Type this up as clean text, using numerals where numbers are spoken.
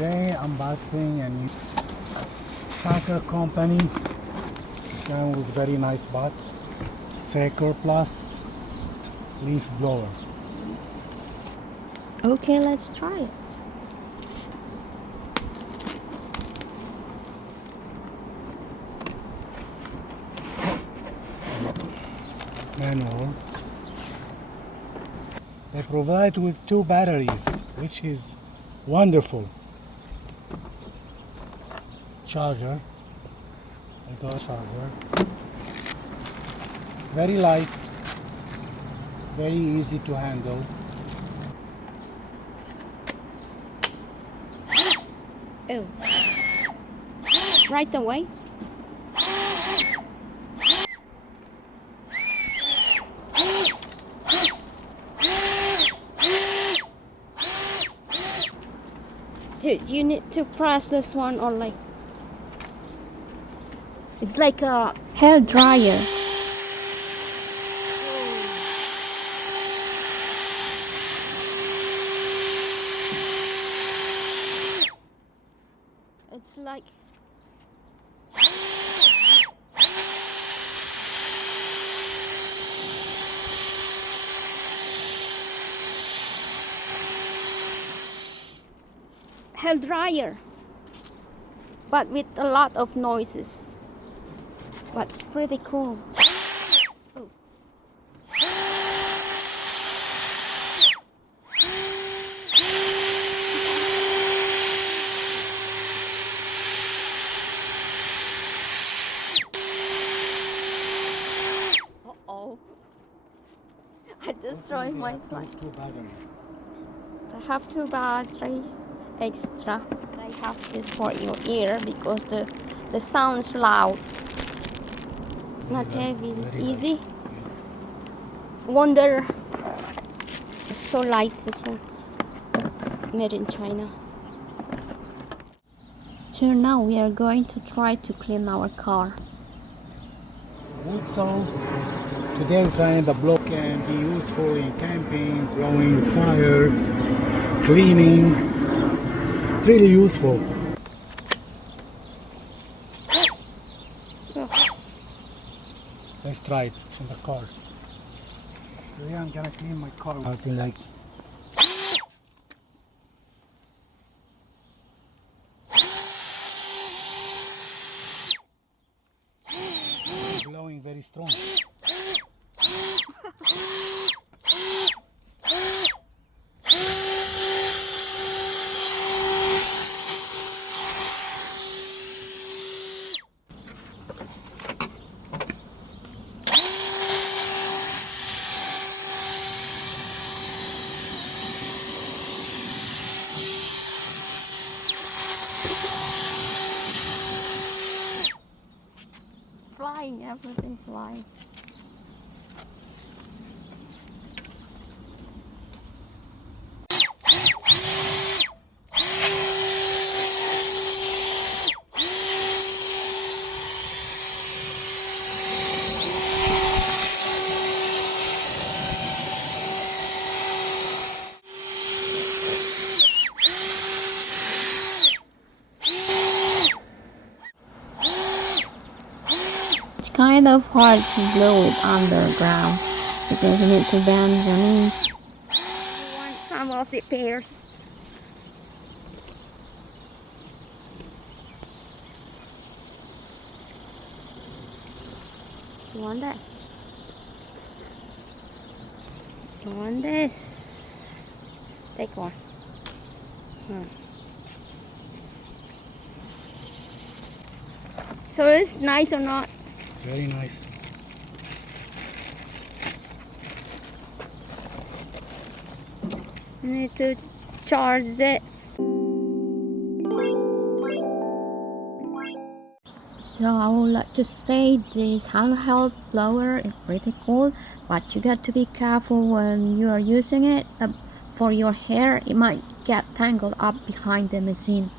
Today I'm unboxing a new SAKER company. Came with very nice box. SAKER Plus leaf blower. Okay, let's try it. Manual. They provide with 2 batteries, which is wonderful. Charger. I got a charger. Very light, very easy to handle. Oh, right away. Do you need to press this one or like? It's like a hair dryer. It's like hair dryer, but with a lot of noises. But it's pretty cool. Oh. Uh-oh. I destroyed my phone. 2 batteries. I have 2 batteries extra. I have this for your ear because the sound's loud. Not heavy, it's easy. Wonder, it's so light this one. Made in China. So now we are going to try to clean our car. Also, today we're trying the block can be useful in camping, blowing fire, cleaning. It's really useful. Let's try it in the car. Today I'm gonna clean my car. Something like blowing very strong. Flying, everything flying. It's kind of hard to blow it underground because you need to bend your knees. You want some of the pears? You want that? You want this? Take one. So it's nice or not? Very nice. You need to charge it. So I would like to say this handheld blower is pretty cool, but you got to be careful when you are using it. For your hair, it might get tangled up behind the machine.